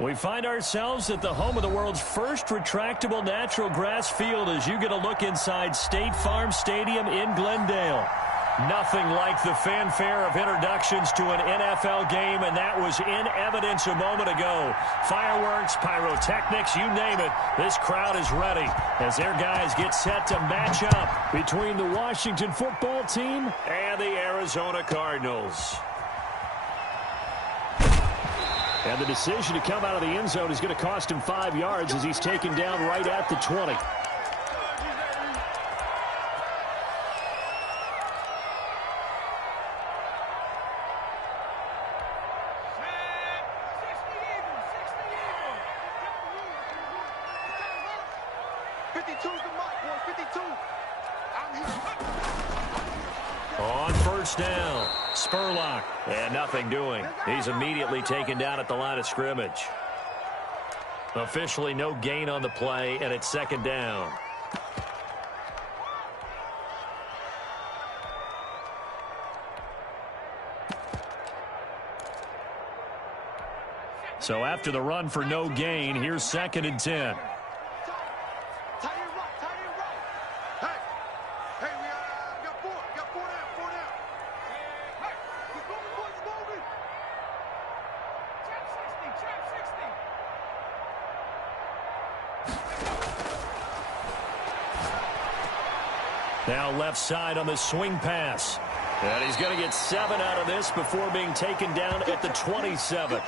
We find ourselves at the home of the world's first retractable natural grass field as you get a look inside State Farm Stadium in Glendale. Nothing like the fanfare of introductions to an NFL game, and that was in evidence a moment ago. Fireworks, pyrotechnics, you name it. This crowd is ready as their guys get set to match up between the Washington football team and the Arizona Cardinals. And the decision to come out of the end zone is going to cost him 5 yards as he's taken down right at the 20. On first down, Spurlock, and nothing doing. He's immediately taken down at the line of scrimmage. Officially no gain on the play, and it's second down. So after the run for no gain, here's 2nd and 10. Now left side on the swing pass. And he's going to get 7 out of this before being taken down at the 27.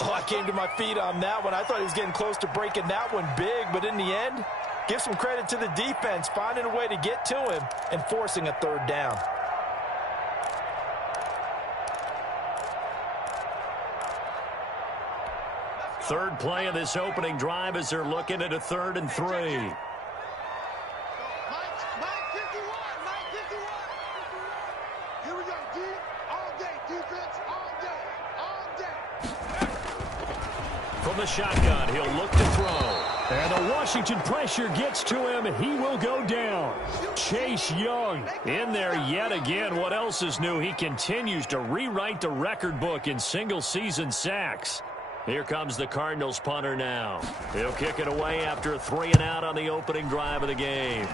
Oh, I came to my feet on that one. I thought he was getting close to breaking that one big, but in the end, give some credit to the defense, finding a way to get to him and forcing a 3rd down. Third play of this opening drive as they're looking at a 3rd and 3. From the shotgun, he'll look to throw. And the Washington pressure gets to him. He will go down. Chase Young in there yet again. What else is new? He continues to rewrite the record book in single-season sacks. Here comes the Cardinals punter now. He'll kick it away after a 3-and-out on the opening drive of the game.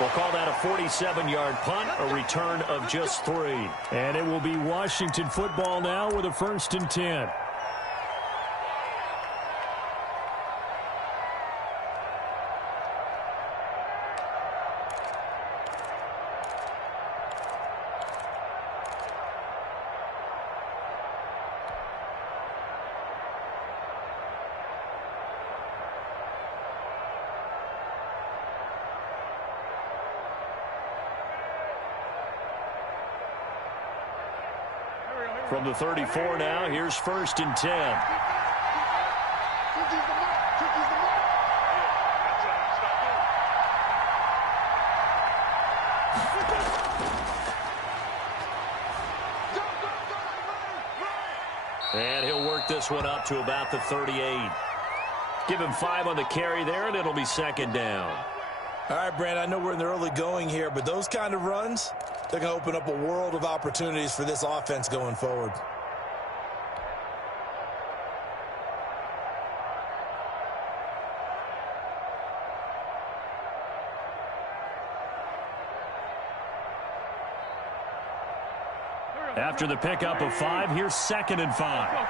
We'll call that a 47-yard punt, a return of just 3. And it will be Washington football now with a 1st and 10. From the 34 now, here's 1st and 10. And he'll work this one up to about the 38. Give him 5 on the carry there, and it'll be 2nd down. All right, Brand, I know we're in the early going here, but those kind of runs, they're going to open up a world of opportunities for this offense going forward. After the pickup of 5, here's 2nd and 5.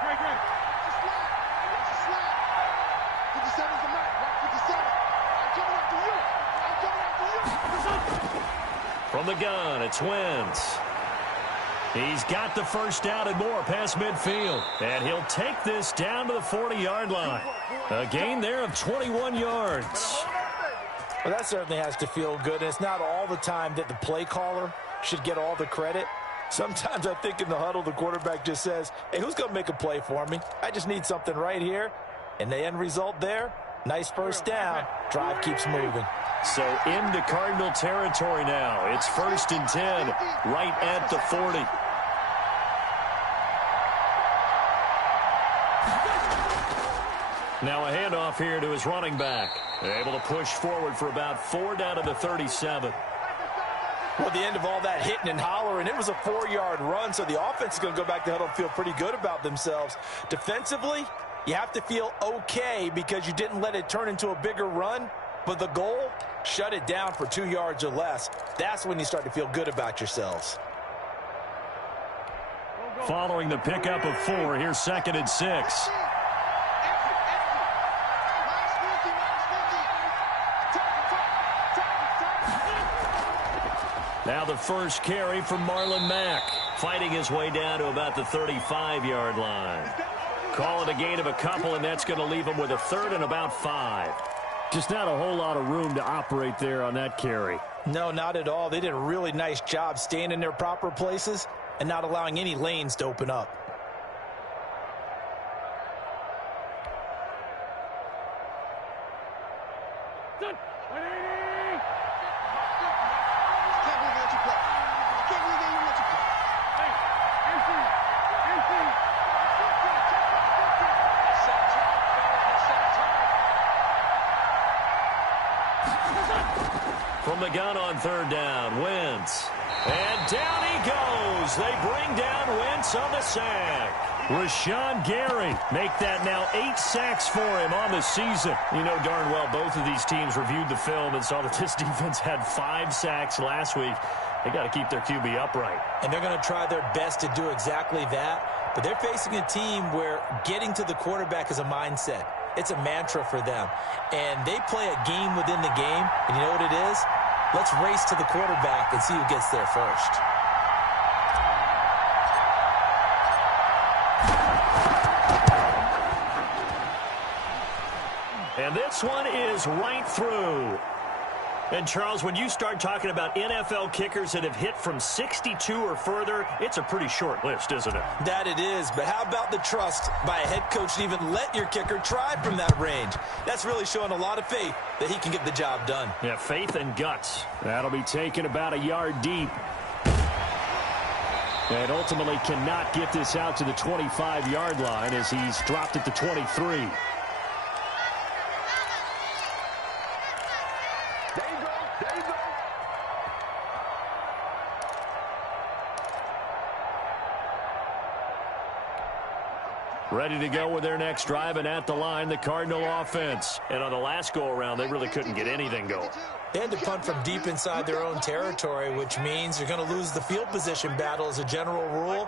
From the gun, it's Wentz. He's got the 1st down and more past midfield. And he'll take this down to the 40-yard line. A gain there of 21 yards. Well, that certainly has to feel good. And it's not all the time that the play caller should get all the credit. Sometimes I think in the huddle, the quarterback just says, hey, who's going to make a play for me? I just need something right here. And the end result there, nice 1st down. Drive keeps moving. So into Cardinal territory now. It's 1st and 10, right at the 40. Now a handoff here to his running back. Able to push forward for about 4 down to the 37. Well, the end of all that hitting and hollering, it was a 4-yard run, so the offense is going to go back to huddle and feel pretty good about themselves. Defensively, you have to feel okay because you didn't let it turn into a bigger run, but the goal, shut it down for 2 yards or less. That's when you start to feel good about yourselves. Following the pickup of 4, here's 2nd and 6. Now the first carry from Marlon Mack, fighting his way down to about the 35-yard line. Call it a gain of a couple, and that's going to leave him with a 3rd and about 5. Just not a whole lot of room to operate there on that carry. No, not at all. They did a really nice job staying in their proper places and not allowing any lanes to open up. From the gun on 3rd down, Wentz. And down he goes. They bring down Wentz on the sack. Rashawn Gary make that now 8 sacks for him on the season. You know darn well both of these teams reviewed the film and saw that this defense had 5 sacks last week. They got to keep their QB upright. And they're going to try their best to do exactly that. But they're facing a team where getting to the quarterback is a mindset. It's a mantra for them. And they play a game within the game. And you know what it is? Let's race to the quarterback and see who gets there first. And this one is right through. And, Charles, when you start talking about NFL kickers that have hit from 62 or further, it's a pretty short list, isn't it? That it is. But how about the trust by a head coach to even let your kicker try from that range? That's really showing a lot of faith that he can get the job done. Yeah, faith and guts. That'll be taken about a yard deep. And ultimately cannot get this out to the 25-yard line as he's dropped at the 23. Ready to go with their next drive, and at the line, the Cardinal offense. And on the last go-around, they really couldn't get anything going. They had to punt from deep inside their own territory, which means you're going to lose the field position battle as a general rule.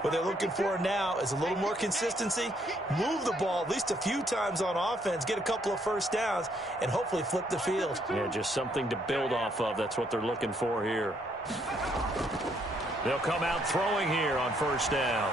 What they're looking for now is a little more consistency, move the ball at least a few times on offense, get a couple of first downs, and hopefully flip the field. Yeah, just something to build off of. That's what they're looking for here. They'll come out throwing here on 1st down.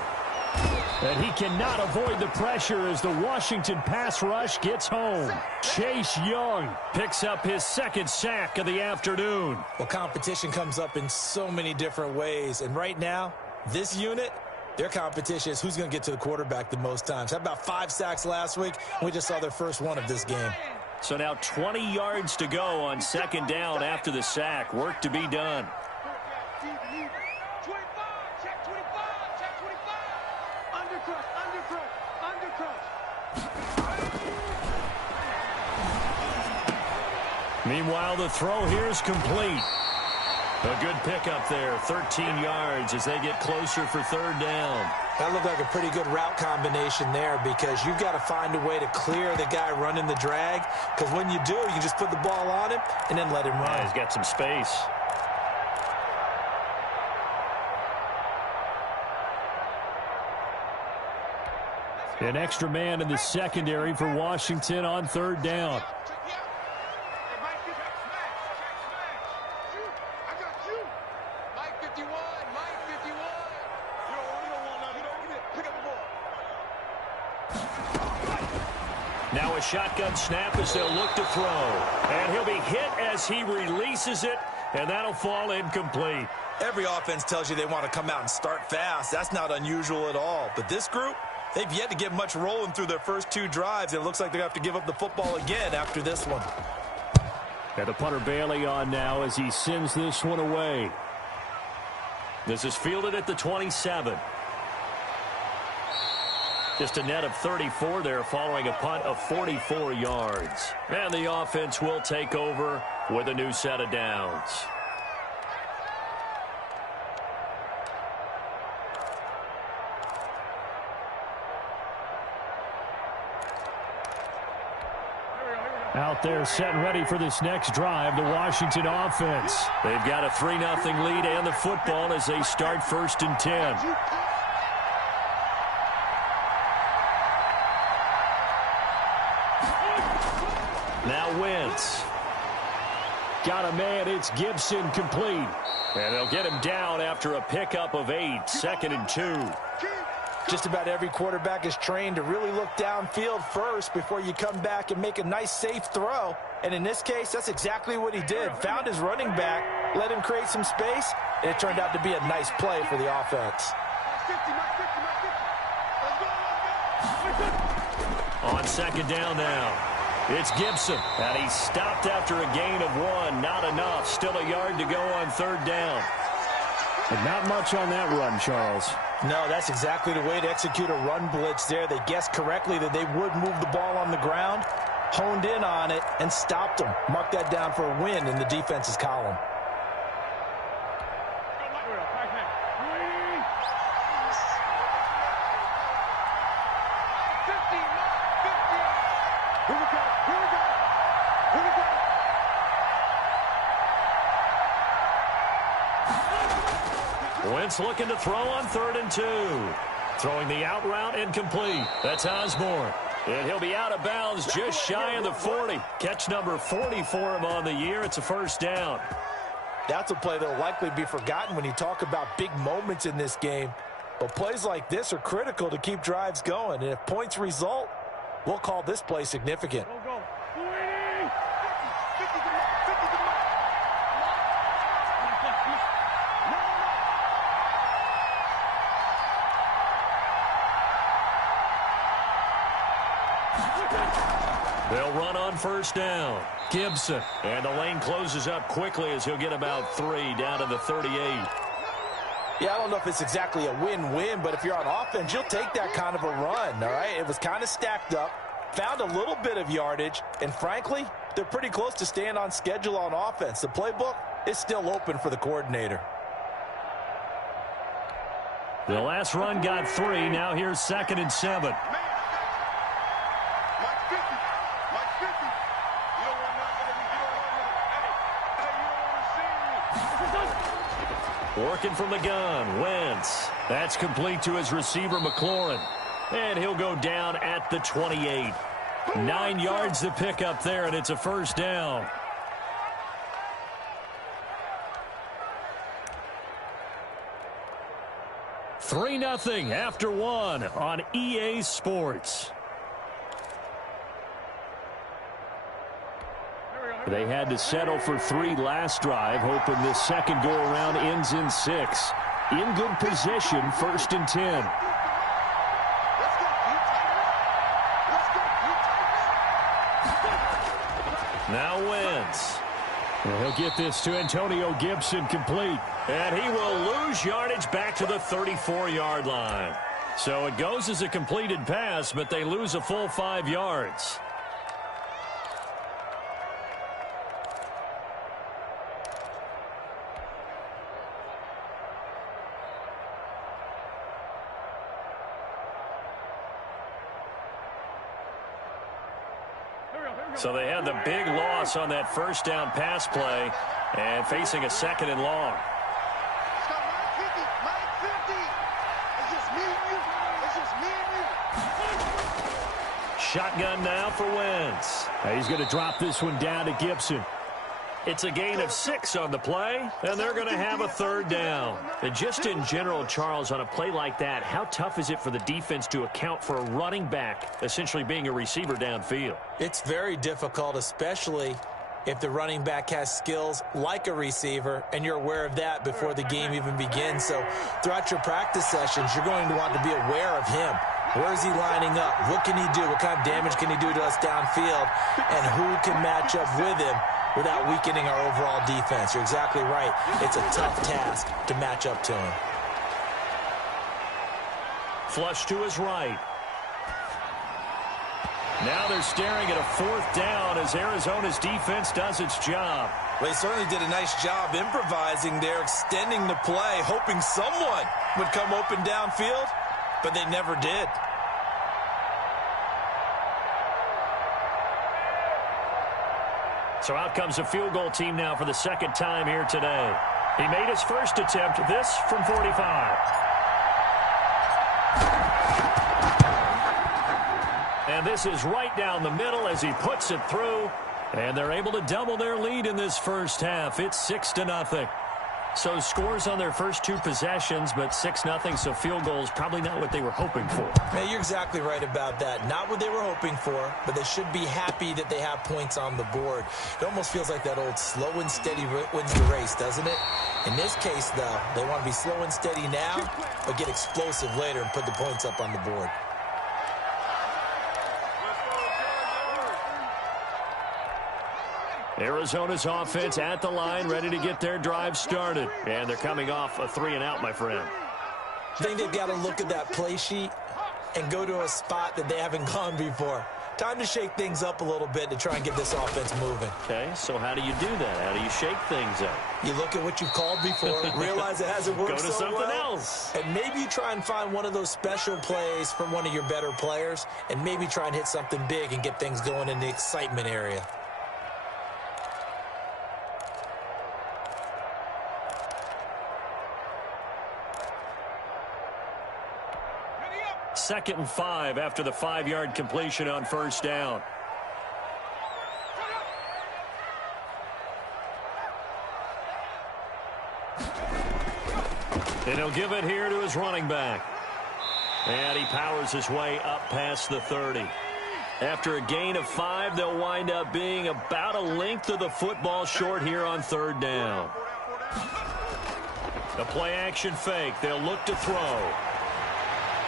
And he cannot avoid the pressure as the Washington pass rush gets home. Chase Young picks up his 2nd sack of the afternoon. Well, competition comes up in so many different ways. And right now, this unit, their competition is who's going to get to the quarterback the most times. How about 5 sacks last week? We just saw their first one of this game. So now 20 yards to go on 2nd down after the sack. Work to be done. Meanwhile, the throw here is complete. A good pickup there, 13 yards as they get closer for 3rd down. That looked like a pretty good route combination there because you've got to find a way to clear the guy running the drag, because when you do, you can just put the ball on him and then let him run. Yeah, he's got some space. An extra man in the secondary for Washington on 3rd down. Now a shotgun snap as they'll look to throw. And he'll be hit as he releases it, and that'll fall incomplete. Every offense tells you they want to come out and start fast. That's not unusual at all. But this group, they've yet to get much rolling through their first 2 drives, and it looks like they're going to have to give up the football again after this one. And the punter Bailey on now as he sends this one away. This is fielded at the 27. Just a net of 34 there following a punt of 44 yards. And the offense will take over with a new set of downs. Out there set and ready for this next drive, the Washington offense. They've got a 3-0 lead and the football as they start 1st and 10. Now Wentz. Got a man, it's Gibson, complete. And they'll get him down after a pickup of 8, 2nd and 2. Just about every quarterback is trained to really look downfield first before you come back and make a nice, safe throw. And in this case, that's exactly what he did. Found his running back, let him create some space, and it turned out to be a nice play for the offense. On 2nd down now, it's Gibson. And he stopped after a gain of 1. Not enough. Still a yard to go on 3rd down. And not much on that run, Charles. No, that's exactly the way to execute a run blitz there. They guessed correctly that they would move the ball on the ground, honed in on it, and stopped them. Mark that down for a win in the defense's column. Wentz looking to throw on 3rd and 2. Throwing the out route incomplete. That's Osborne. And he'll be out of bounds just shy of the 40. Catch number 40 for him on the year. It's a 1st down. That's a play that will likely be forgotten when you talk about big moments in this game. But plays like this are critical to keep drives going. And if points result, we'll call this play significant. They'll run on 1st down. Gibson. And the lane closes up quickly as he'll get about 3 down to the 38. Yeah, I don't know if it's exactly a win-win, but if you're on offense, you'll take that kind of a run, all right? It was kind of stacked up, found a little bit of yardage, and frankly, they're pretty close to staying on schedule on offense. The playbook is still open for the coordinator. The last run got 3. Now here's 2nd and 7. Working from the gun, Wentz. That's complete to his receiver, McLaurin. And he'll go down at the 28. 9 yards to pick up there, and it's a 1st down. Three 0 after 1 on EA Sports. They had to settle for 3 last drive, hoping this second go-around ends in 6. In good position, 1st and 10. Now Wentz. Well, he'll get this to Antonio Gibson, complete. And he will lose yardage back to the 34-yard line. So it goes as a completed pass, but they lose a full 5 yards. So they had the big loss on that 1st down pass play and facing a 2nd and long. Shotgun now for Wentz. He's going to drop this one down to Gibson. It's a gain of 6 on the play, and they're going to have a 3rd down. And just in general, Charles, on a play like that, how tough is it for the defense to account for a running back essentially being a receiver downfield? It's very difficult, especially if the running back has skills like a receiver, and you're aware of that before the game even begins. So throughout your practice sessions, you're going to want to be aware of him. Where is he lining up? What can he do? What kind of damage can he do to us downfield? And who can match up with him without weakening our overall defense? You're exactly right. It's a tough task to match up to him. Flush to his right. Now they're staring at a 4th down as Arizona's defense does its job. Well, they certainly did a nice job improvising there, extending the play, hoping someone would come open downfield, but they never did. So out comes a field goal team now for the second time here today. He made his first attempt, this from 45. And this is right down the middle as he puts it through. And they're able to double their lead in this first half. It's 6-0. So scores on their first two possessions, but 6-0, so field goals probably not what they were hoping for. Man, you're exactly right about that. Not what they were hoping for, but they should be happy that they have points on the board. It almost feels like that old slow and steady wins the race, doesn't it? In this case, though, they want to be slow and steady now, but get explosive later and put the points up on the board. Arizona's offense at the line, ready to get their drive started. And they're coming off a 3-and-out, my friend. I think they've got to look at that play sheet and go to a spot that they haven't gone before. Time to shake things up a little bit to try and get this offense moving. Okay, so how do you do that? How do you shake things up? You look at what you've called before, realize it hasn't worked so so well. Go to something else. And maybe you try and find one of those special plays from one of your better players, and maybe try and hit something big and get things going in the excitement area. Second and 5 after the 5-yard completion on first down. And he'll give it here to his running back. And he powers his way up past the 30. After a gain of 5, they'll wind up being about a length of the football short here on third down. The play-action fake. They'll look to throw.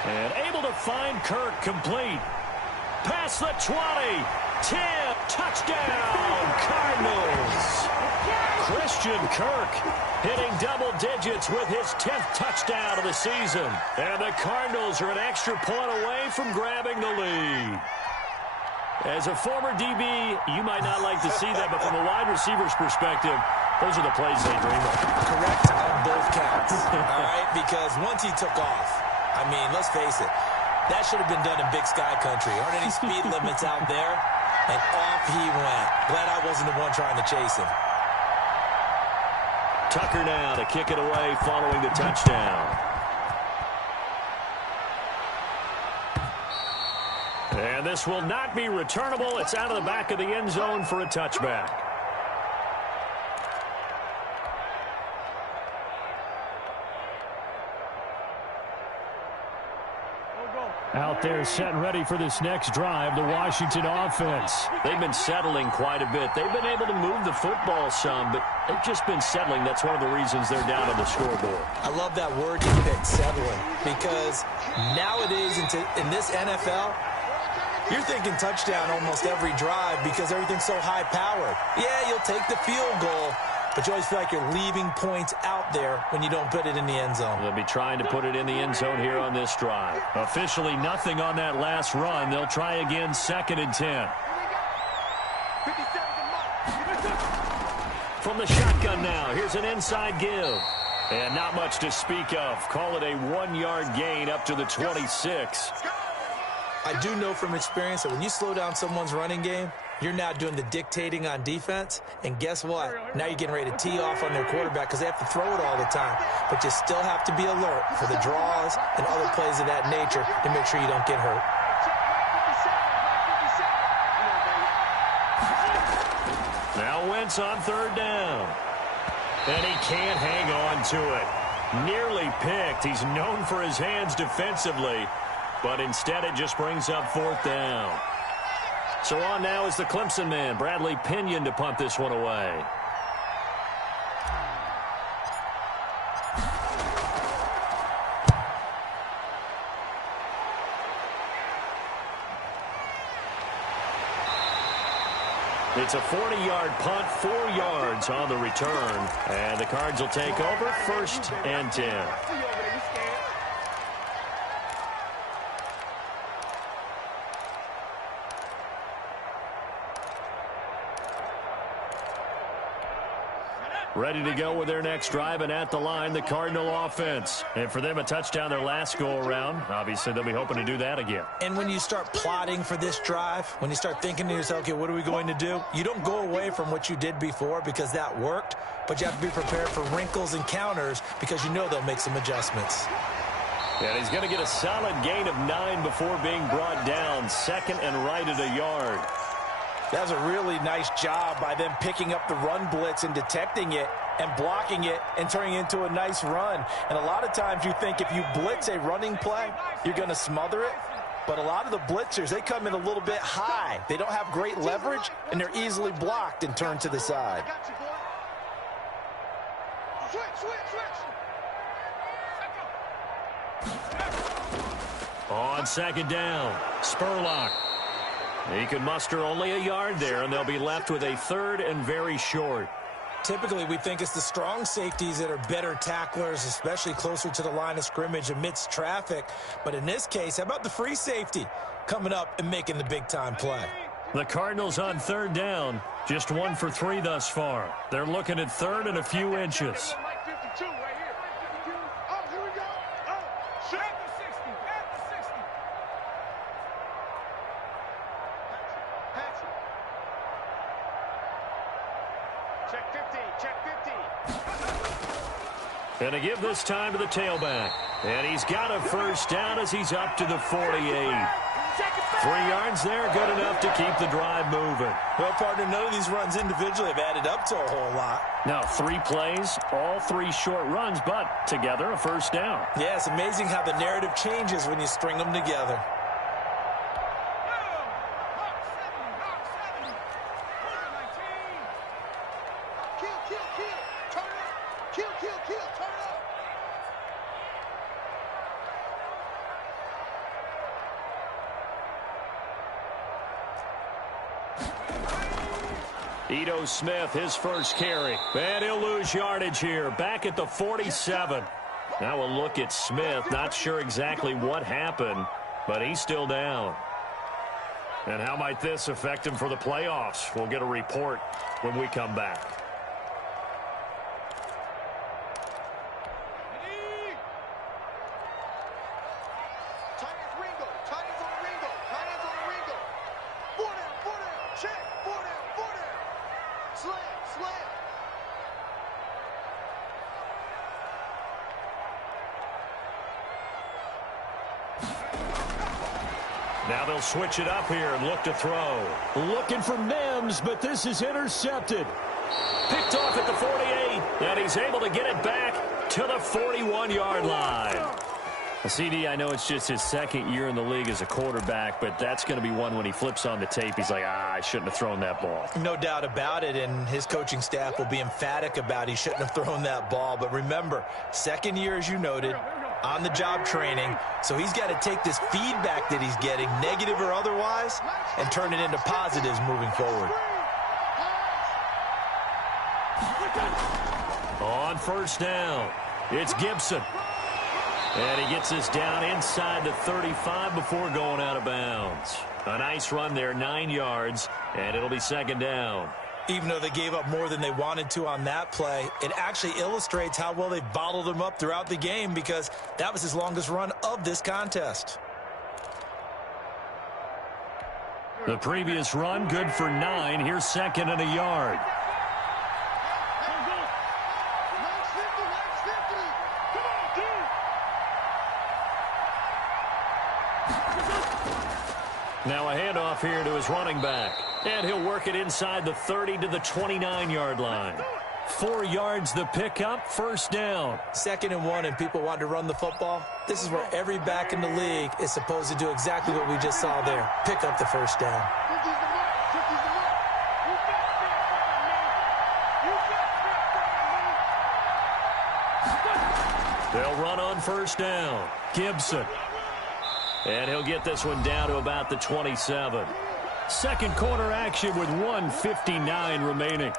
And able to find Kirk complete. Past the 20. 10. Touchdown, Cardinals. Christian Kirk hitting double digits with his 10th touchdown of the season. And the Cardinals are an extra point away from grabbing the lead. As a former DB, you might not like to see that, but from a wide receiver's perspective, those are the plays they dream of. Correct on both counts. All right, because once he took off, I mean, let's face it, that should have been done in Big Sky country. Aren't any speed limits out there? And off he went. Glad I wasn't the one trying to chase him. Tucker now to kick it away following the touchdown. And this will not be returnable. It's out of the back of the end zone for a touchback. Out there setting ready for this next drive, the Washington offense. They've been settling quite a bit. They've been able to move the football some, but they've just been settling. That's one of the reasons they're down on the scoreboard. I love that word you picked, settling, because nowadays in this NFL, you're thinking touchdown almost every drive because everything's so high-powered. Yeah, you'll take the field goal, but you always feel like you're leaving points out there when you don't put it in the end zone. They'll be trying to put it in the end zone here on this drive. Officially nothing on that last run. They'll try again, 2nd and 10. From the shotgun now, here's an inside give. And not much to speak of. Call it a 1-yard gain up to the 26. I do know from experience that when you slow down someone's running game, you're now doing the dictating on defense, and guess what? Now you're getting ready to tee off on their quarterback because they have to throw it all the time. But you still have to be alert for the draws and other plays of that nature to make sure you don't get hurt. Now Wentz on third down. And he can't hang on to it. Nearly picked. He's known for his hands defensively, but instead it just brings up 4th down. So on now is the Clemson man, Bradley Pinion, to punt this one away. It's a 40-yard punt, 4 yards on the return. And the Cards will take over, 1st and 10. Ready to go with their next drive, and at the line, the Cardinal offense. And for them, a touchdown their last go-around. Obviously, they'll be hoping to do that again. And when you start plotting for this drive, when you start thinking to yourself, okay, what are we going to do? You don't go away from what you did before because that worked, but you have to be prepared for wrinkles and counters because you know they'll make some adjustments. And he's going to get a solid gain of 9 before being brought down. Second and right at a yard. That was a really nice job by them picking up the run blitz and detecting it and blocking it and turning it into a nice run. And a lot of times you think if you blitz a running play, you're going to smother it. But a lot of the blitzers, they come in a little bit high. They don't have great leverage, and they're easily blocked and turned to the side. On second down, Spurlock. He can muster only a yard there, and they'll be left with a third and very short. Typically, we think it's the strong safeties that are better tacklers, especially closer to the line of scrimmage amidst traffic. But in this case, how about the free safety coming up and making the big-time play? The Cardinals on third down, just 1 for 3 thus far. They're looking at third and a few inches. And to give this time to the tailback. And he's got a first down as he's up to the 48. 3 yards there, good enough to keep the drive moving. Well, partner, none of these runs individually have added up to a whole lot. Now, 3 plays, all 3 short runs, but together a first down. Yeah, it's amazing how the narrative changes when you string them together. Ito Smith, his first carry. And he'll lose yardage here, back at the 47. Now we'll look at Smith. Not sure exactly what happened, but he's still down. And how might this affect him for the playoffs? We'll get a report when we come back. Now they'll switch it up here and look to throw. Looking for Mims, but this is intercepted. Picked off at the 48, and he's able to get it back to the 41-yard line. CD, I know it's just his second year in the league as a quarterback, but that's going to be one when he flips on the tape. He's like, I shouldn't have thrown that ball. No doubt about it, and his coaching staff will be emphatic about he shouldn't have thrown that ball. But remember, second year, as you noted, on-the-job training, so he's got to take this feedback that he's getting, negative or otherwise, and turn it into positives moving forward. On first down, it's Gibson. And he gets this down inside the 35 before going out of bounds. A nice run there, 9 yards, and it'll be second down. Even though they gave up more than they wanted to on that play, it actually illustrates how well they bottled him up throughout the game because that was his longest run of this contest. The previous run, good for 9. Here's second and a yard. Now a handoff here to his running back. And he'll work it inside the 30 to the 29-yard line. 4 yards the pickup, first down. 2nd and 1, and people want to run the football. This is where every back in the league is supposed to do exactly what we just saw there. Pick up the first down. They'll run on first down. Gibson. And he'll get this one down to about the 27. Second quarter action with 1:59 remaining.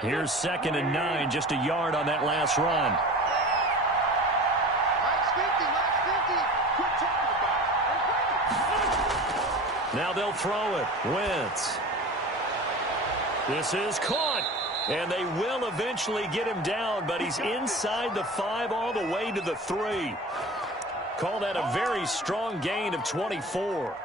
Here's 2nd and 9, just a yard on that last run. Now they'll throw it. Wentz. This is caught. And they will eventually get him down, but he's inside the 5 all the way to the 3. Call that a very strong gain of 24.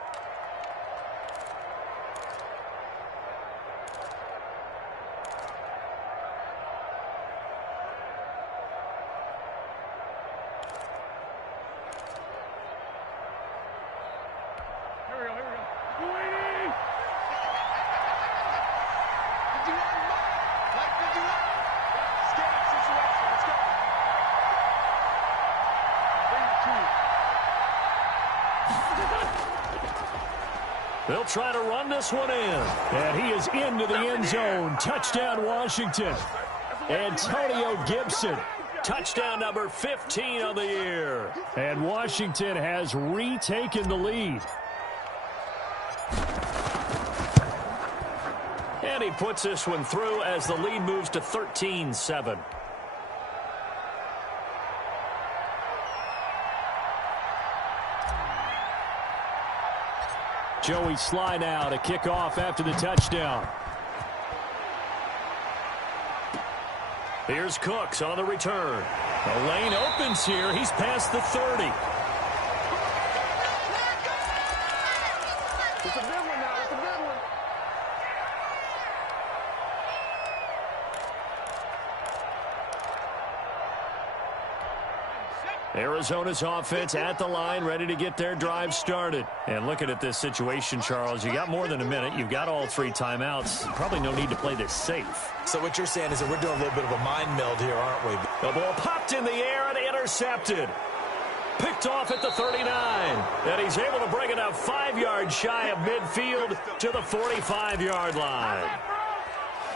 They'll try to run this one in. And he is into the end zone. Touchdown, Washington. Antonio Gibson. Touchdown number 15 on the year. And Washington has retaken the lead. And he puts this one through as the lead moves to 13-7. Joey Sly now to kick off after the touchdown. Here's Cooks on the return. The lane opens here. He's past the 30. It's a big one now. It's a big one. Arizona's offense at the line, ready to get their drive started. And looking at this situation, Charles, you got more than a minute. You've got all 3 timeouts. Probably no need to play this safe. So what you're saying is that we're doing a little bit of a mind meld here, aren't we? The ball popped in the air and intercepted. Picked off at the 39. And he's able to bring it up 5 yards shy of midfield to the 45-yard line.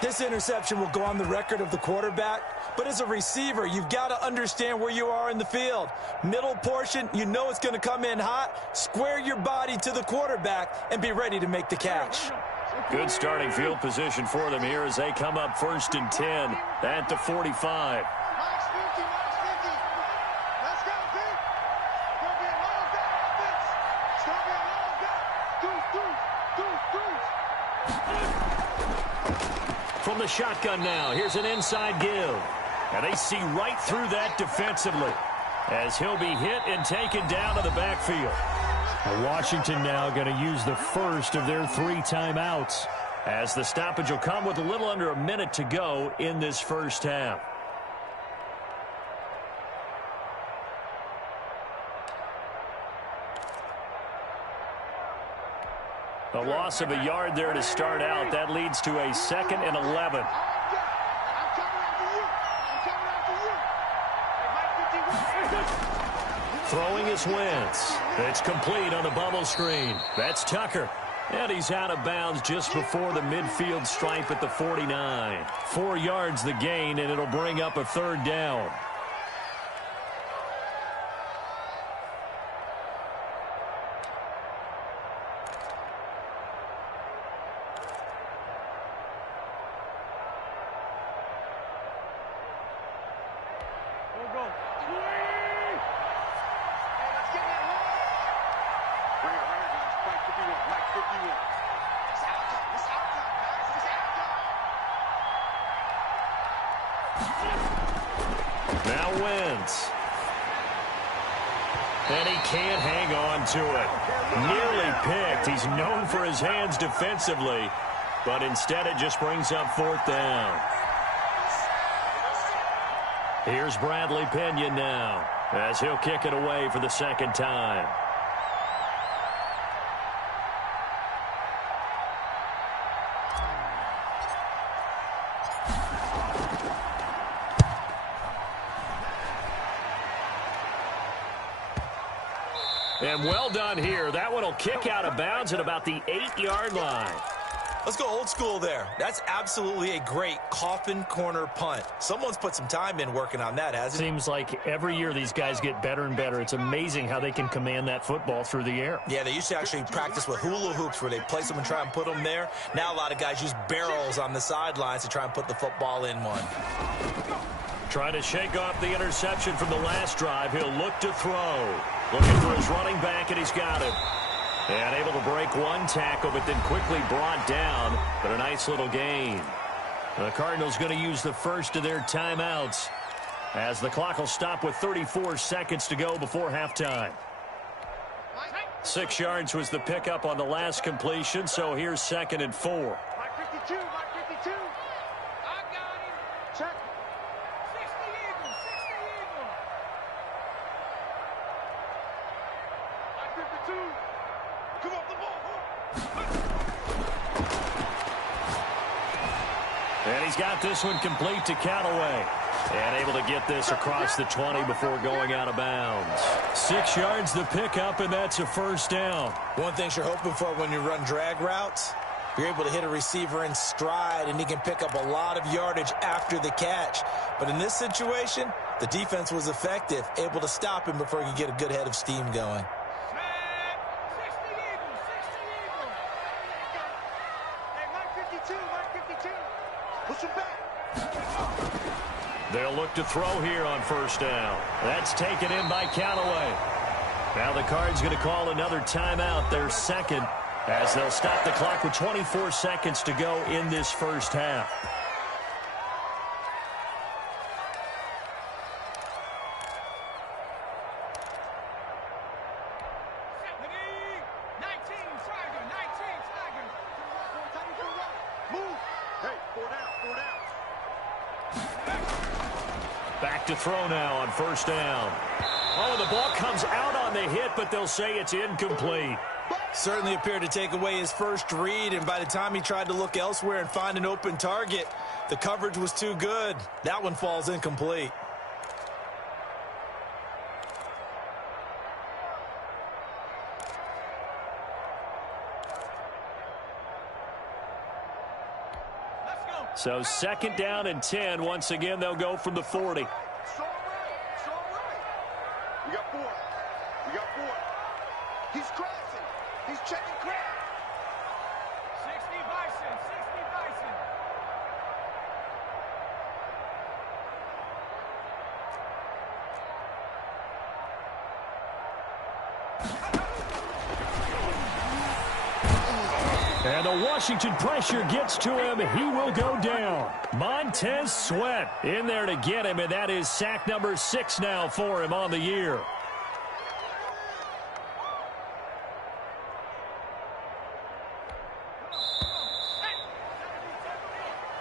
This interception will go on the record of the quarterback, but as a receiver, you've got to understand where you are in the field. Middle portion, you know it's going to come in hot. Square your body to the quarterback and be ready to make the catch. Good starting field position for them here as they come up 1st and 10 at the 45. From the shotgun now, here's an inside give. And they see right through that defensively as he'll be hit and taken down to the backfield. Washington now going to use the first of their 3 timeouts. As the stoppage will come with a little under a minute to go in this first half. A loss of a yard there to start out. That leads to a 2nd and 11. Throwing is Wentz. It's complete on the bubble screen. That's Tucker. And he's out of bounds just before the midfield stripe at the 49. 4 yards the gain, and it'll bring up a 3rd down. Now Wentz. And he can't hang on to it. Nearly picked. He's known for his hands defensively, but instead it just brings up 4th down. Here's Bradley Pena now as he'll kick it away for the 2nd time. And well done here. That one will kick out of bounds at about the 8-yard line. Let's go old school there. That's absolutely a great coffin corner punt. Someone's put some time in working on that, hasn't it? Seems like every year these guys get better and better. It's amazing how they can command that football through the air. Yeah, they used to actually practice with hula hoops where they place them and try and put them there. Now a lot of guys use barrels on the sidelines to try and put the football in one. Trying to shake off the interception from the last drive. He'll look to throw. Looking for his running back, and he's got him. And able to break one tackle, but then quickly brought down. But a nice little gain. The Cardinals going to use the first of their timeouts as the clock will stop with 34 seconds to go before halftime. 6 yards was the pickup on the last completion, so here's 2nd and 4. Mark 52, Mark 52. I got him. Check. 60 Eagles, 60 Eagles. Mark 52. Come off the ball. And he's got this one complete to Callaway. And able to get this across the 20 before going out of bounds. 6 yards the pickup, and that's a first down. One thing you're hoping for when you run drag routes, you're able to hit a receiver in stride, and he can pick up a lot of yardage after the catch. But in this situation, the defense was effective, able to stop him before he could get a good head of steam going. 60 Eagles, 60 Eagles. Hey, Mark 52, Mark 52. Push him back. They'll look to throw here on first down. That's taken in by Callaway. Now the Cards going to call another timeout, their second, as they'll stop the clock with 24 seconds to go in this first half. Back to throw now on first down. Oh, the ball comes out on the hit, but they'll say it's incomplete. Certainly appeared to take away his first read, and by the time he tried to look elsewhere and find an open target, the coverage was too good. That one falls incomplete. So 2nd down and 10. Once again, they'll go from the 40. It's all right. It's all right. We got 4. We got 4. He's crashing. He's checking crash. 60 Bison. 60 Bison. And the Washington pressure gets to him. He will go down. Montez Sweat in there to get him, and that is sack number 6 now for him on the year.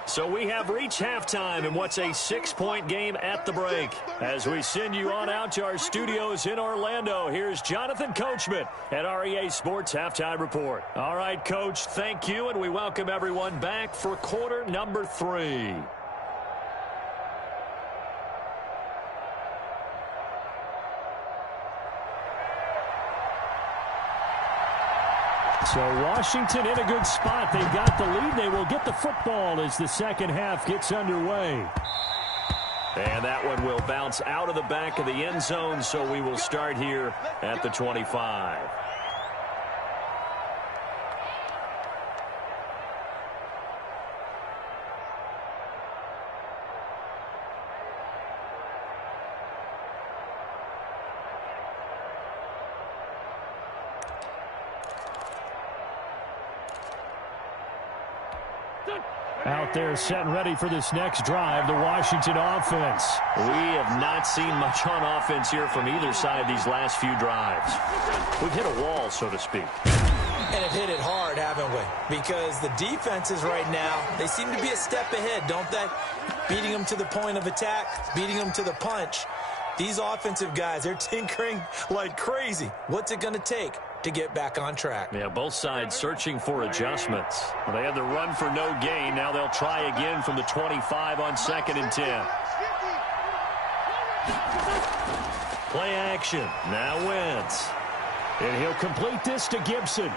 So we have reached halftime in what's a 6-point game at the break. As we send you on out to our studios in Orlando, here's Jonathan Coachman at REA Sports Halftime Report. All right, Coach, thank you, and we welcome everyone back for quarter number 3. So Washington in a good spot. They've got the lead. They will get the football as the second half gets underway. And that one will bounce out of the back of the end zone, so we will start here at the 25. Out there set and ready for this next drive, the Washington offense. We have not seen much on offense here from either side these last few drives. We've hit a wall, so to speak. And have hit it hard, haven't we? Because the defenses right now, they seem to be a step ahead, don't they? Beating them to the point of attack, beating them to the punch. These offensive guys, they're tinkering like crazy. What's it going to take to get back on track? Yeah, both sides searching for adjustments. Well, they had the run for no gain. Now they'll try again from the 25 on 2nd and 10. Play action. Now Wentz. And he'll complete this to Gibson.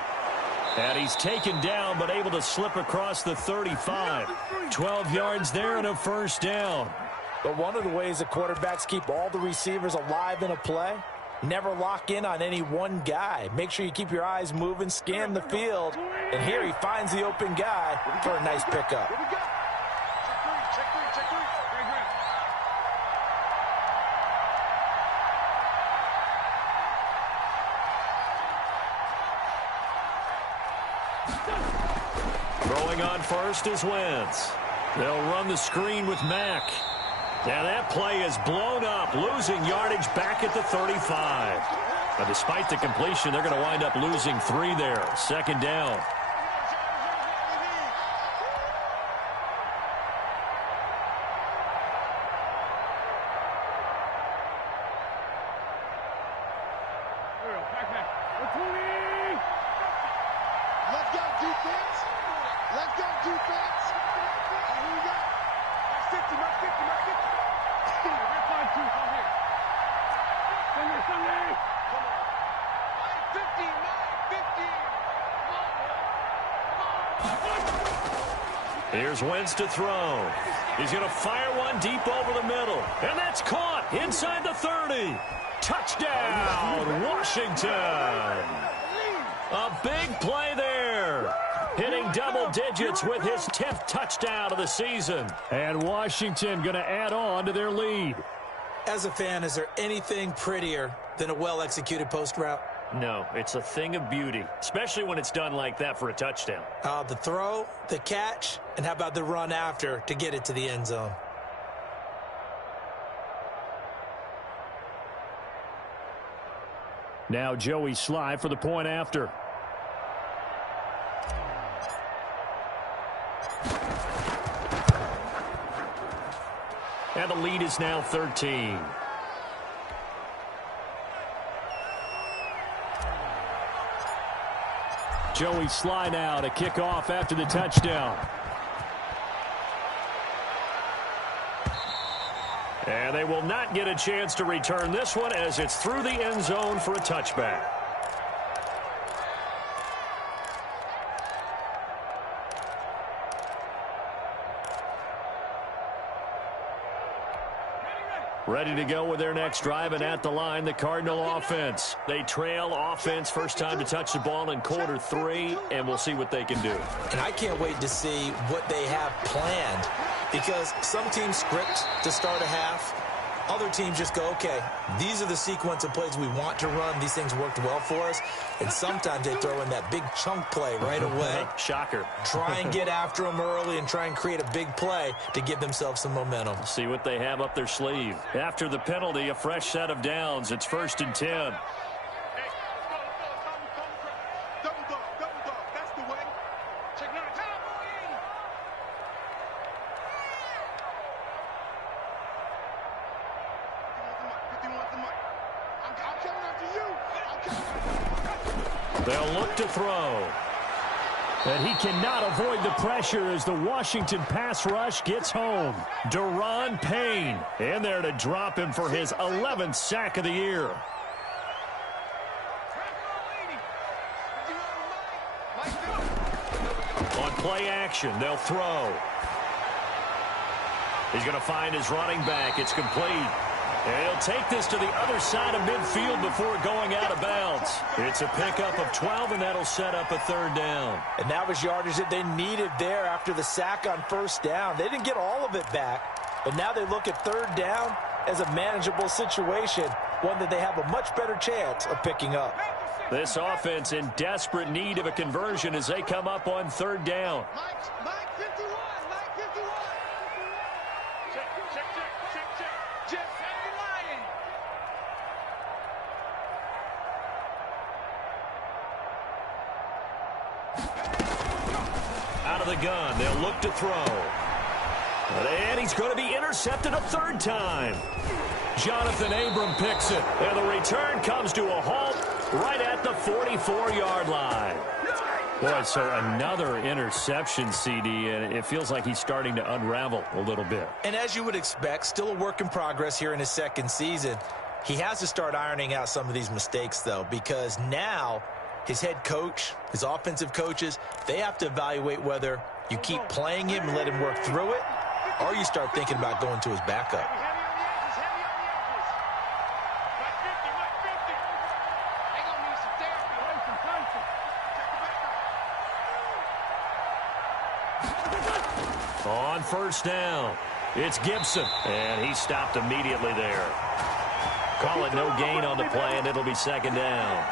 And he's taken down, but able to slip across the 35. 12 yards there and a first down. But one of the ways the quarterbacks keep all the receivers alive in a play, never lock in on any one guy. Make sure you keep your eyes moving, scan the field. And here he finds the open guy for a nice pickup. Here we go. Check three, check three. Great, great. Throwing on first is Wentz. They'll run the screen with Mack. Now that play is blown up, losing yardage back at the 35. But despite the completion, they're going to wind up losing 3 there. Second down. Let's go, defense. Let's go, defense. Here we go. Mark 50, Mark 50, Mark 50. We're fine, too. Come here. Sunday. Come on. Mark 50, Mark 50. Here's Wentz to throw. He's going to fire one deep over the middle. And that's caught inside the 30. Touchdown, Washington. A big play there. Hitting double digits with his 10th touchdown of the season. And Washington going to add on to their lead. As a fan, is there anything prettier than a well-executed post route? No, it's a thing of beauty, especially when it's done like that for a touchdown. The throw, the catch, and how about the run after to get it to the end zone? Now Joey Sly for the point after. And the lead is now 13. Joey Sly now to kick off after the touchdown. And they will not get a chance to return this one as it's through the end zone for a touchback. Ready to go with their next drive, and at the line, the Cardinal offense. They trail offense, first time to touch the ball in quarter 3, and we'll see what they can do. And I can't wait to see what they have planned, because some teams script to start a half. Other teams just go, okay, these are the sequence of plays we want to run. These things worked well for us. And sometimes they throw in that big chunk play right away. Shocker. Try and get after them early and try and create a big play to give themselves some momentum. See what they have up their sleeve. After the penalty, a fresh set of downs. It's 1st and 10. Double dog. That's the way. Check it out. They'll look to throw. And he cannot avoid the pressure as the Washington pass rush gets home. Deron Payne in there to drop him for his 11th sack of the year. On play action, they'll throw. He's going to find his running back. It's complete. And he'll take this to the other side of midfield before going out of bounds. It's a pickup of 12, and that'll set up a 3rd down. And that was yardage that they needed there after the sack on 1st down. They didn't get all of it back, but now they look at 3rd down as a manageable situation, one that they have a much better chance of picking up. This offense in desperate need of a conversion as they come up on 3rd down. Mike 51. Mike 51. Check. Jeff Lion. Out of the gun, they'll look to throw. And he's going to be intercepted a 3rd time. Jonathan Abram picks it, and the return comes to a halt right at the 44-yard line. Boy, so another interception, CD, and it feels like he's starting to unravel a little bit. And as you would expect, still a work in progress here in his 2nd season. He has to start ironing out some of these mistakes, though, because now his head coach, his offensive coaches, they have to evaluate whether you keep playing him and let him work through it, or you start thinking about going to his backup. On 1st down, it's Gibson, and he stopped immediately there. Call it no gain on the play, and it'll be 2nd down.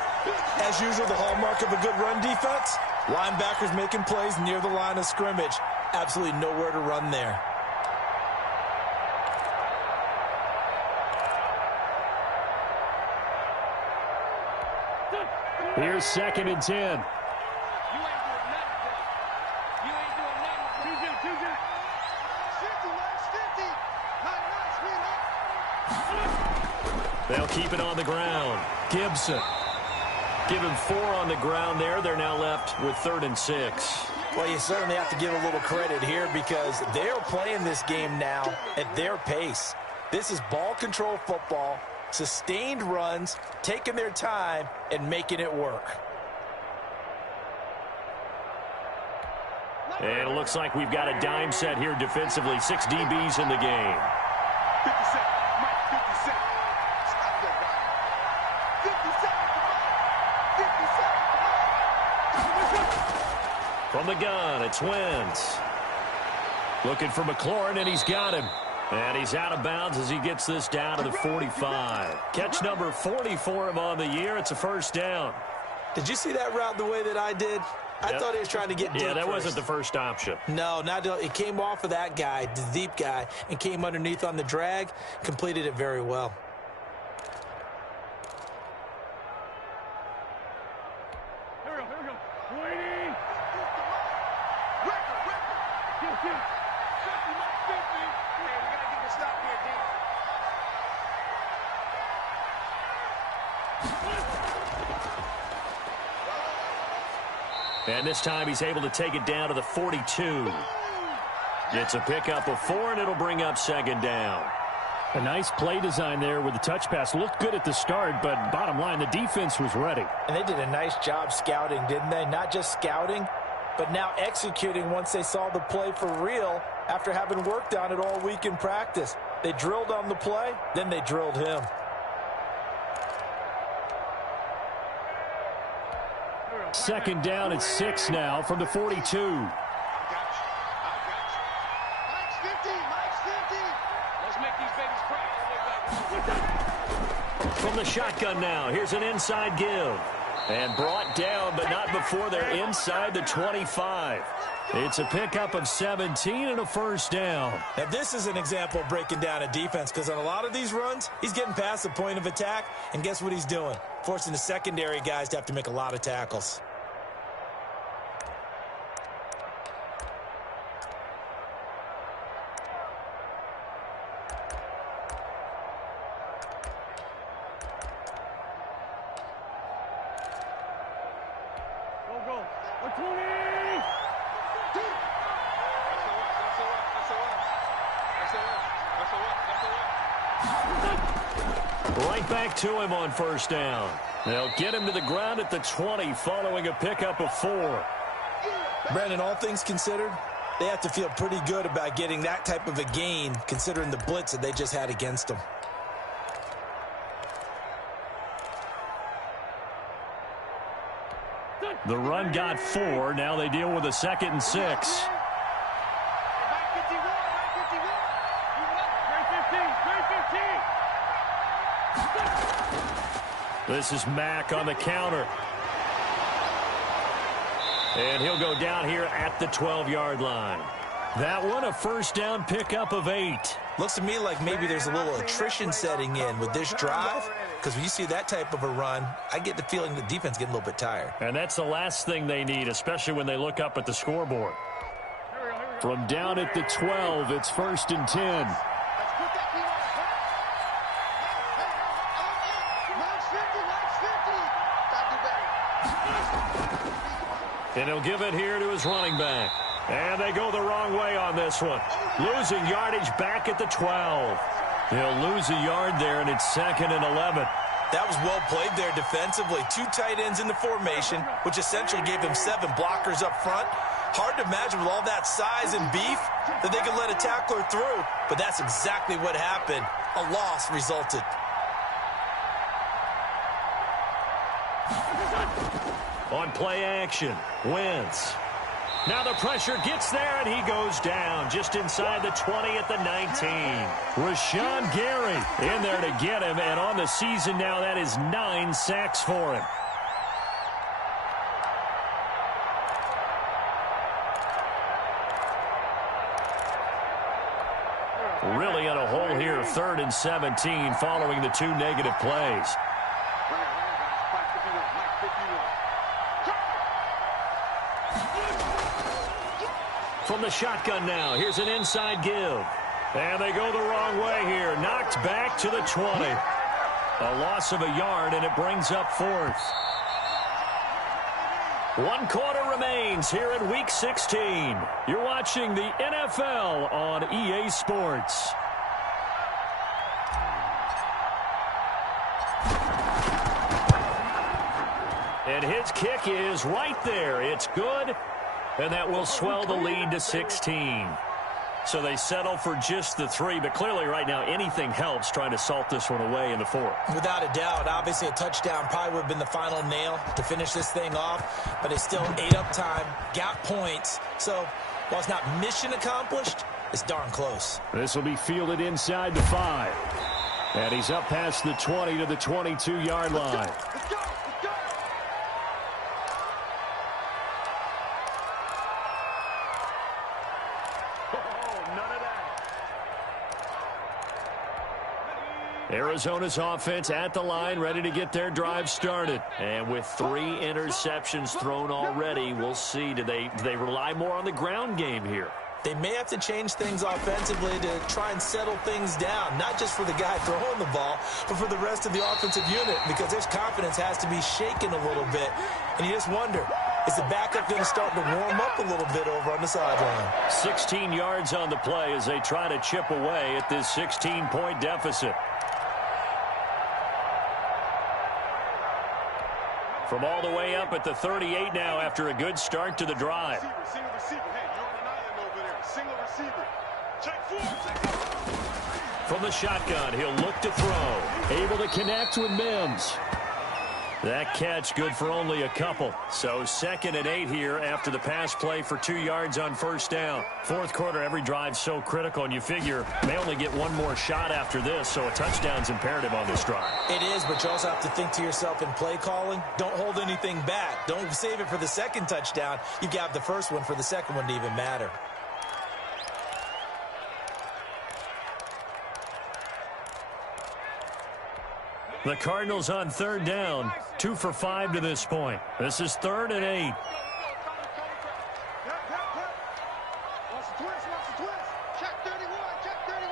As usual, the hallmark of a good run defense, Linebackers making plays near the line of scrimmage. Absolutely nowhere to run there. Here's 2nd and 10. They'll keep it on the ground. Gibson. Give him 4 on the ground there. They're now left with 3rd and 6. Well, you certainly have to give a little credit here because they're playing this game now at their pace. This is ball control football, sustained runs, taking their time, and making it work. And it looks like we've got a dime set here defensively. 6 DBs in the game. 50 seconds. Mike, 50 seconds. Stop that guy. 50 seconds. 50 seconds. From the gun, it's Wentz. Looking for McLaurin, and he's got him. And he's out of bounds as he gets this down to the 45. Catch number 40 for him on the year. It's a 1st down. Did you see that route the way that I did? I thought he was trying to get deep. Yeah, that wasn't the first option. No, it came off of that guy, the deep guy, and came underneath on the drag, completed it very well. Here we go. Waiting. Record. 50, Mike, 50. Hey, we got to get the stop here, D. And this time he's able to take it down to the 42. It's a pickup of 4, and it'll bring up 2nd down. A nice play design there with the touch pass. Looked good at the start, but bottom line, the defense was ready. And they did a nice job scouting, didn't they? Not just scouting, but now executing once they saw the play for real after having worked on it all week in practice. They drilled on the play, then they drilled him. Second down at 6 now from the 42. Mike's 50. Mike's 50. Let's make these babies proud. From the shotgun now, here's an inside give. And brought down, but not before they're inside the 25. It's a pickup of 17 and a 1st down. Now, this is an example of breaking down a defense because on a lot of these runs, he's getting past the point of attack, and guess what he's doing? Forcing the secondary guys to have to make a lot of tackles. Go. 20. Right back to him on 1st down. They'll get him to the ground at the 20 following a pickup of 4. Brandon, all things considered, they have to feel pretty good about getting that type of a gain considering the blitz that they just had against them. The run got 4. Now they deal with a 2nd and 6. This is Mack on the counter. And he'll go down here at the 12-yard line. That one a 1st down pickup of 8. Looks to me like maybe there's a little attrition setting in with this drive because when you see that type of a run, I get the feeling the defense getting a little bit tired. And that's the last thing they need, especially when they look up at the scoreboard. From down at the 12, it's 1st and 10. And he'll give it here to his running back. And they go the wrong way on this one. Losing yardage back at the 12. They'll lose a yard there, and it's 2nd and 11. That was well played there defensively. 2 tight ends in the formation, which essentially gave them 7 blockers up front. Hard to imagine with all that size and beef that they could let a tackler through. But that's exactly what happened. A loss resulted. On play action, Wentz. Now the pressure gets there, and he goes down just inside the 20 at the 19. Rashawn Gary in there to get him, and on the season now, that is 9 sacks for him. Really in a hole here, 3rd and 17, following the 2 negative plays. From the shotgun now, here's an inside give. And they go the wrong way here. Knocked back to the 20. A loss of a yard, and it brings up 4th. 1 quarter remains here in Week 16. You're watching the NFL on EA Sports. And his kick is right there. It's good, and that will swell the lead to 16. So they settle for just the 3, but clearly right now anything helps trying to salt this one away in the 4th. Without a doubt, obviously a touchdown probably would have been the final nail to finish this thing off, but they still ate up time, got points. So while it's not mission accomplished, it's darn close. This will be fielded inside the 5. And he's up past the 20 to the 22-yard line. Let's go. Arizona's offense at the line, ready to get their drive started. And with 3 interceptions thrown already, we'll see. Do they rely more on the ground game here? They may have to change things offensively to try and settle things down, not just for the guy throwing the ball, but for the rest of the offensive unit, because their confidence has to be shaken a little bit. And you just wonder, is the backup going to start to warm up a little bit over on the sideline? 16 yards on the play as they try to chip away at this 16-point deficit. From all the way up at the 38 now after a good start to the drive. Single receiver. Hey, you're on an island over there. Single receiver. Check 4. From the shotgun, he'll look to throw. Able to connect with Mims. That catch good for only a couple. So 2nd and 8 here after the pass play for 2 yards on 1st down. 4th quarter, every drive so critical, and you figure may only get one more shot after this, so a touchdown's imperative on this drive. It is, but you also have to think to yourself in play calling, don't hold anything back. Don't save it for the 2nd touchdown. You've got the 1st one for the 2nd one to even matter. The Cardinals on 3rd down, 2 for 5 to this point. This is 3rd and 8. Watch the twist. Check 31. Check 31.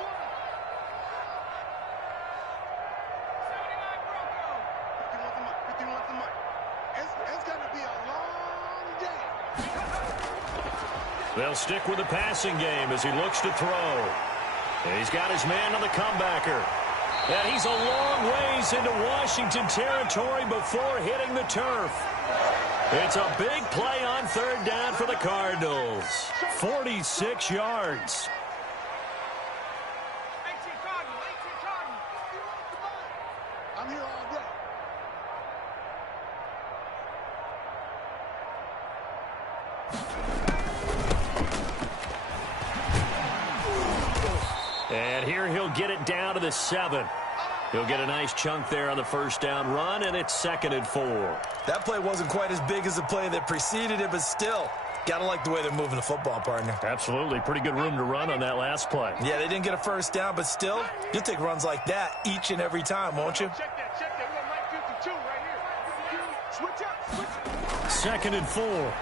51 the mic. It's going to be a long day. They'll stick with the passing game as he looks to throw. And he's got his man on the comebacker. And he's a long ways into Washington territory before hitting the turf. It's a big play on 3rd down for the Cardinals. 46 yards. I'm here all day. And here he'll get it down to the 7. He'll get a nice chunk there on the 1st down run, and it's 2nd and 4. That play wasn't quite as big as the play that preceded it, but still, got to like the way they're moving the football, partner. Absolutely. Pretty good room to run on that last play. Yeah, they didn't get a 1st down, but still, you'll take runs like that each and every time, won't you? Check that. We got Mike 52 right here. Switch up. 2nd and 4.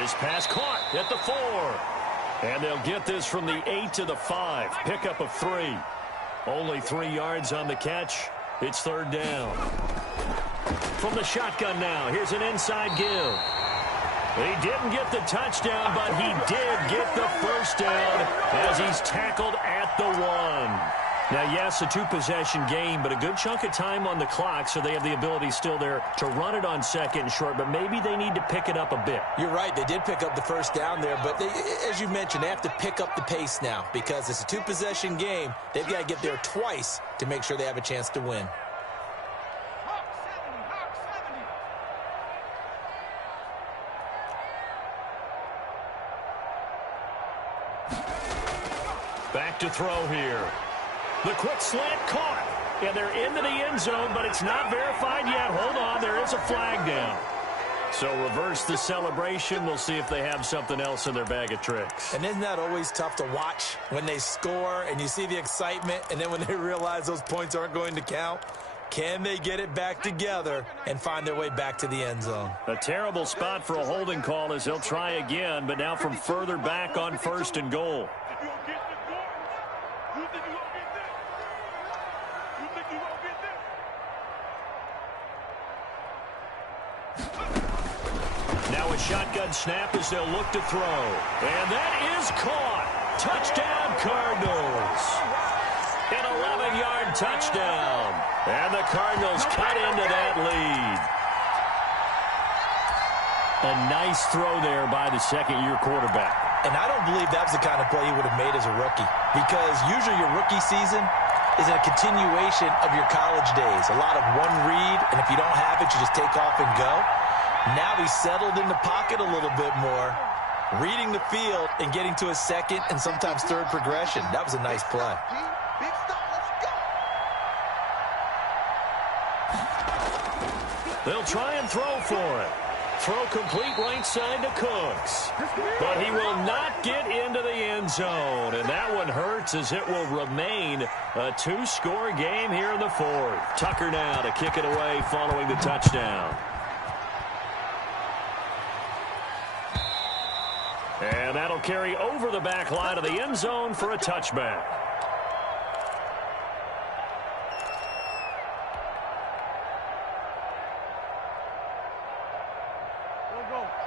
His pass caught at the 4. And they'll get this from the 8 to the 5. Pickup of 3. Only 3 yards on the catch. It's 3rd down. From the shotgun now, here's an inside give. He didn't get the touchdown, but he did get the 1st down as he's tackled at the 1. Now, yes, a 2-possession game, but a good chunk of time on the clock, so they have the ability still there to run it on 2nd and short, but maybe they need to pick it up a bit. You're right. They did pick up the 1st down there, but as you mentioned, they have to pick up the pace now because it's a 2-possession game. They've got to get there twice to make sure they have a chance to win. Back to throw here. The quick slant caught. And they're into the end zone, but it's not verified yet. Hold on, there is a flag down. So reverse the celebration. We'll see if they have something else in their bag of tricks. And isn't that always tough to watch when they score and you see the excitement, and then when they realize those points aren't going to count? Can they get it back together and find their way back to the end zone? A terrible spot for a holding call as he'll try again, but now from further back on 1st and goal. Now a shotgun snap as they'll look to throw. And that is caught. Touchdown, Cardinals. An 11-yard touchdown. And the Cardinals cut into that lead. A nice throw there by the second-year quarterback. And I don't believe that was the kind of play he would have made as a rookie, because usually your rookie season is a continuation of your college days. A lot of one read, and if you don't have it, you just take off and go. Now he's settled in the pocket a little bit more, reading the field and getting to a second and sometimes third progression. That was a nice play. They'll try and throw for it. Throw complete right side to Cooks. But he will not get into the end zone. And that one hurts as it will remain a 2-score game here in the 4th. Tucker now to kick it away following the touchdown. And that'll carry over the back line of the end zone for a touchback.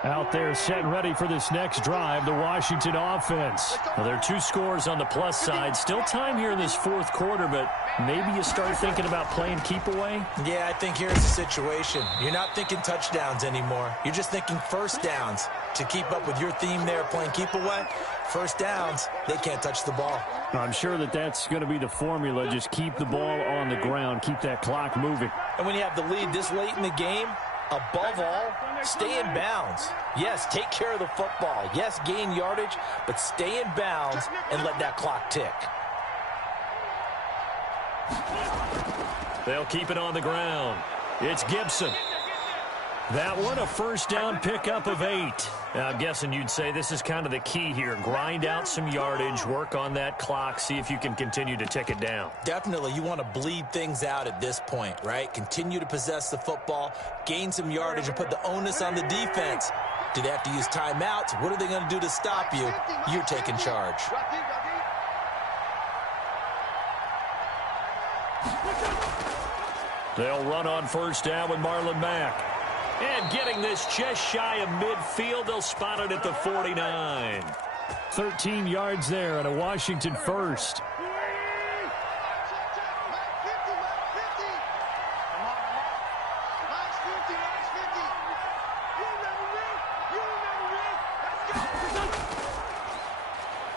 Out there set and ready for this next drive, the Washington offense. Well, there are 2 scores on the plus side. Still time here in this 4th quarter, but maybe you start thinking about playing keep away? Yeah, I think here's the situation. You're not thinking touchdowns anymore. You're just thinking first downs. To keep up with your theme there, playing keep away, first downs, they can't touch the ball. I'm sure that that's going to be the formula. Just keep the ball on the ground, keep that clock moving. And when you have the lead this late in the game, above all, stay in bounds. Yes, take care of the football. Yes, gain yardage, but stay in bounds and let that clock tick. They'll keep it on the ground. It's Gibson. That one, a first down pickup of 8. Now, I'm guessing you'd say this is kind of the key here. Grind out some yardage, work on that clock, see if you can continue to tick it down. Definitely, you want to bleed things out at this point, right? Continue to possess the football, gain some yardage, and put the onus on the defense. Do they have to use timeouts? What are they going to do to stop you? You're taking charge. They'll run on first down with Marlon Mack. And getting this just shy of midfield, they'll spot it at the 49. 13 yards there and a Washington first.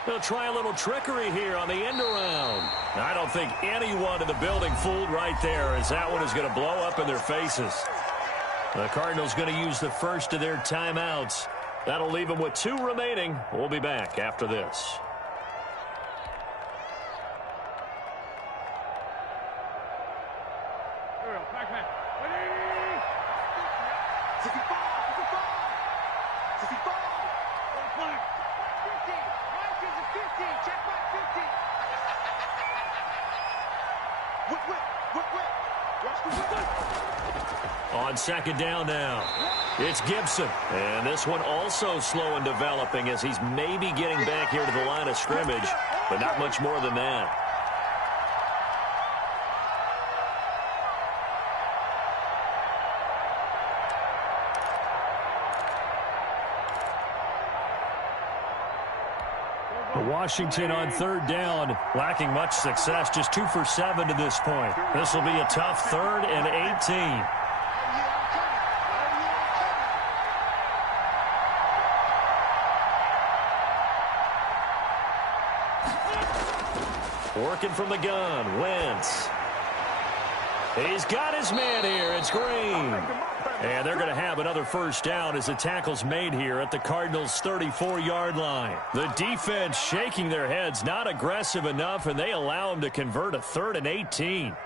They'll try a little trickery here on the end around. I don't think anyone in the building fooled right there, as that one is going to blow up in their faces. The Cardinals going to use the first of their timeouts. That'll leave them with 2 remaining. We'll be back after this. On second down now, it's Gibson. And this one also slow in developing as he's maybe getting back here to the line of scrimmage, but not much more than that. Washington on third down, lacking much success, just 2 for 7 to this point. This will be a tough 3rd and 18. Working from the gun, Wentz. He's got his man here. It's Green. And they're going to have another first down as the tackle's made here at the Cardinals' 34-yard line. The defense shaking their heads, not aggressive enough, and they allow them to convert a 3rd and 18.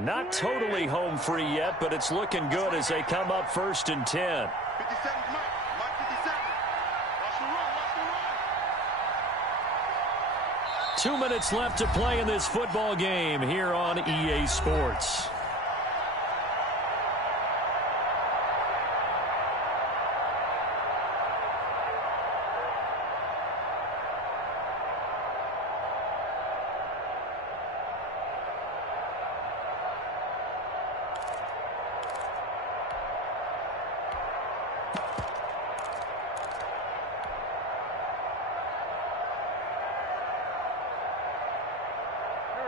Not totally home free yet, but it's looking good as they come up 1st and 10. 57, Mike 57. Watch the run, watch the run. 2 minutes left to play in this football game here on EA Sports.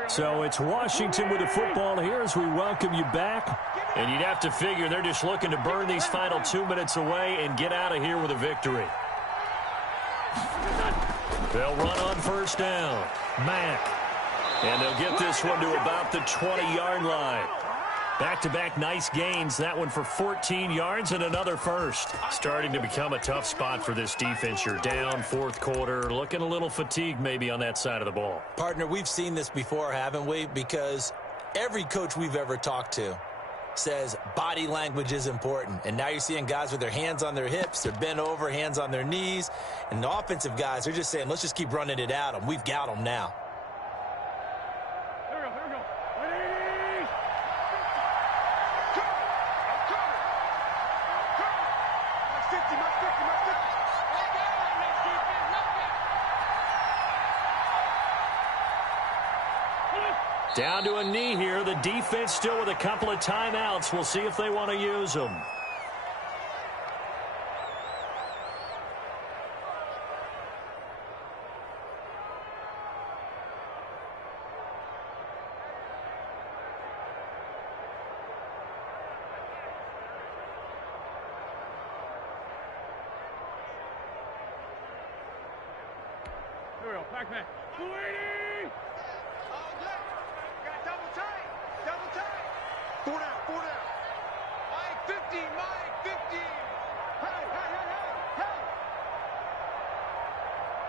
So it's Washington with the football here as we welcome you back. And you'd have to figure they're just looking to burn these final 2 minutes away and get out of here with a victory. They'll run on 1st down. Mack. And they'll get this one to about the 20-yard line. Back-to-back nice gains. That one for 14 yards and another first. Starting to become a tough spot for this defense. You're down 4th quarter. Looking a little fatigued maybe on that side of the ball. Partner, we've seen this before, haven't we? Because every coach we've ever talked to says body language is important. And now you're seeing guys with their hands on their hips, they're bent over, hands on their knees. And the offensive guys, they're just saying, let's just keep running it at them. We've got them now. Down to a knee here. The defense still with a couple of timeouts. We'll see if they want to use them. Here we go. Back man. 280! Got double tight. Double tight. 4 down, 4 down. Mike 50, Mike 50. Hey.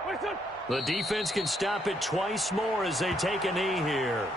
Wait, son. The defense can stop it twice more as they take a knee here.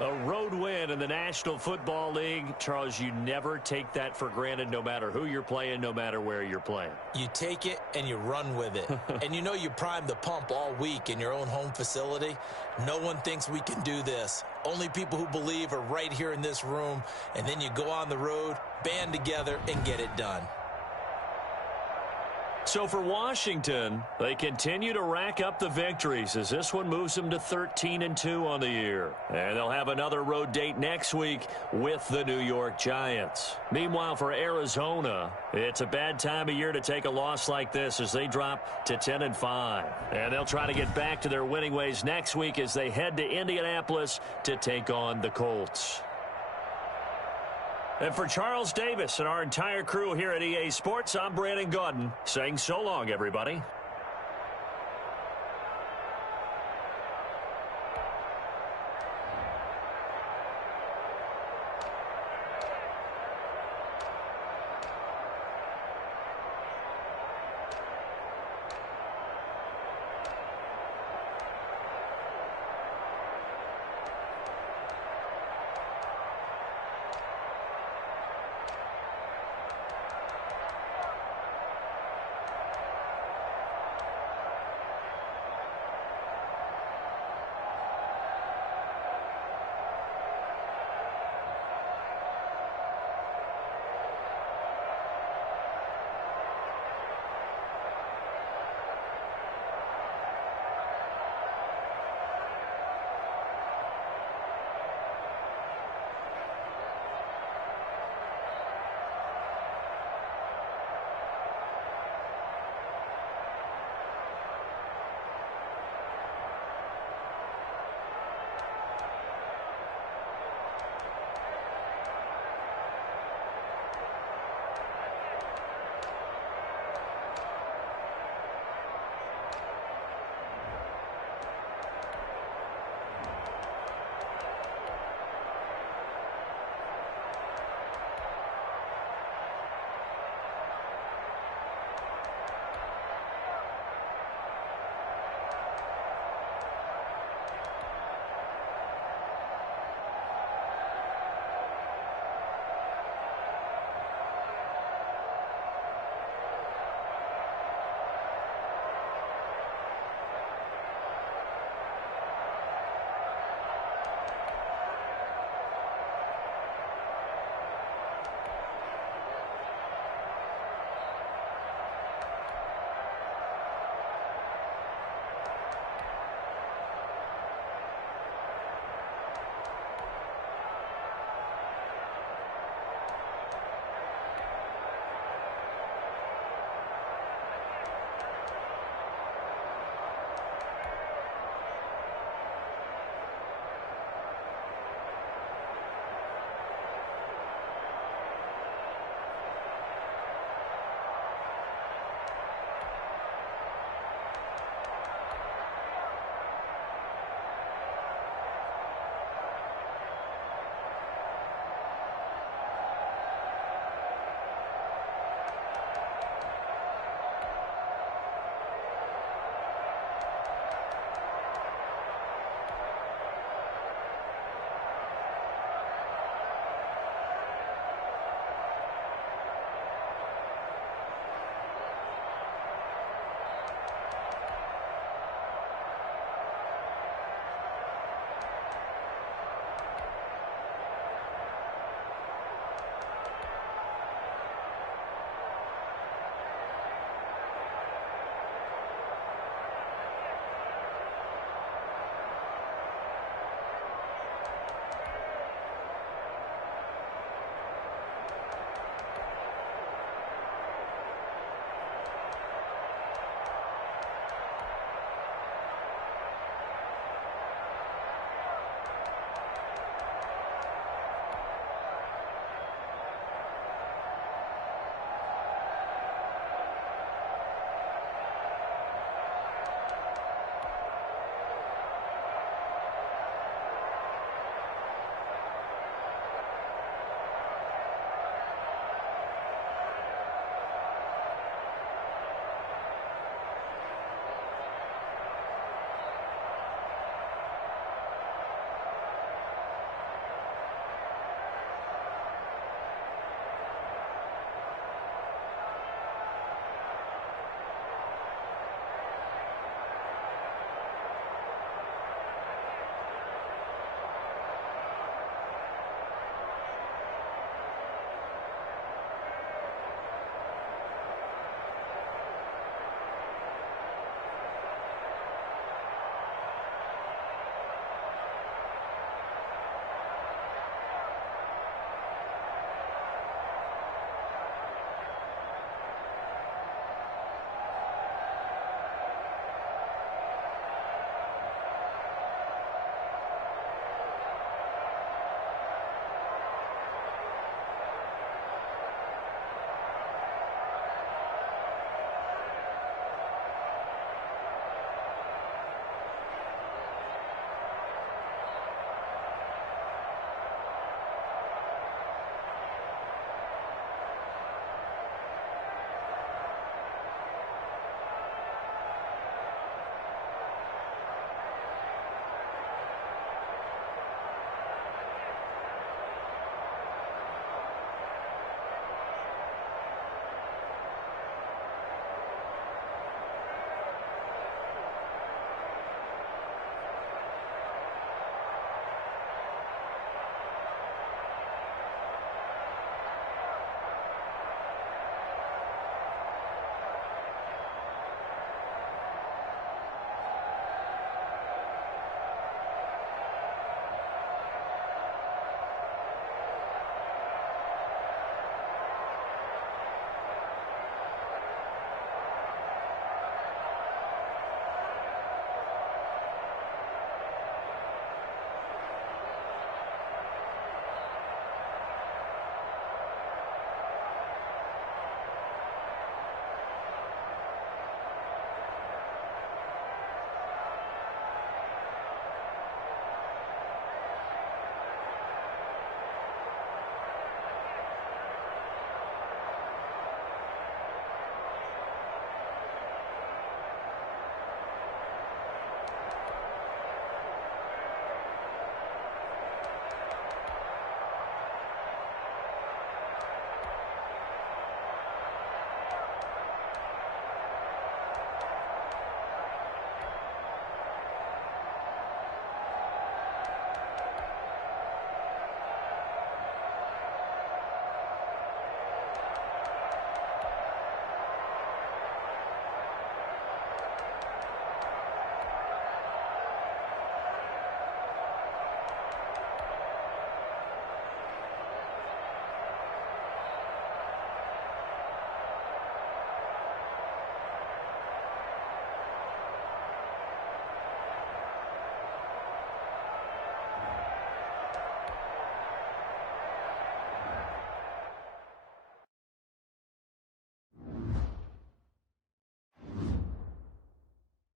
A road win in the National Football League. Charles, you never take that for granted no matter who you're playing, no matter where you're playing. You take it and you run with it. And you know you primed the pump all week in your own home facility. No one thinks we can do this. Only people who believe are right here in this room. And then you go on the road, band together, and get it done. So for Washington, they continue to rack up the victories as this one moves them to 13-2 on the year. And they'll have another road date next week with the New York Giants. Meanwhile, for Arizona, it's a bad time of year to take a loss like this as they drop to 10-5. And they'll try to get back to their winning ways next week as they head to Indianapolis to take on the Colts. And for Charles Davis and our entire crew here at EA Sports, I'm Brandon Gaudin saying so long, everybody.